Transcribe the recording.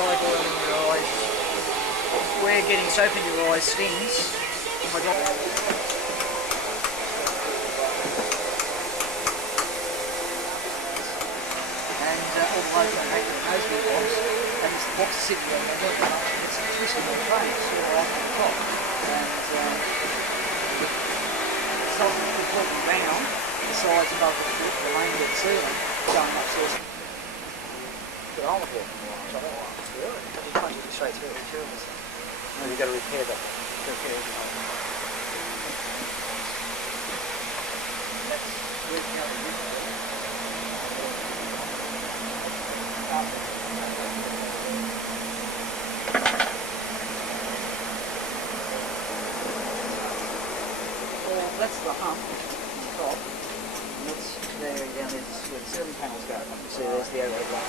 exotic oil in your eyes. We're getting soap in your eyes stings. Oh my God. And all the ones that make the nosebleed box, and it's the box is sitting there, and they're working up, and it's twisting on the frame, it's sort of like on the top. And it's not completely round, the sides above the main bit ceiling, going upstairs. Good on with it. Really? You can't just straight through it, sure. No, you've got to repair that. Well, that's the hump on top. And that's there down there where the ceiling panels go. See, there's the overhead one.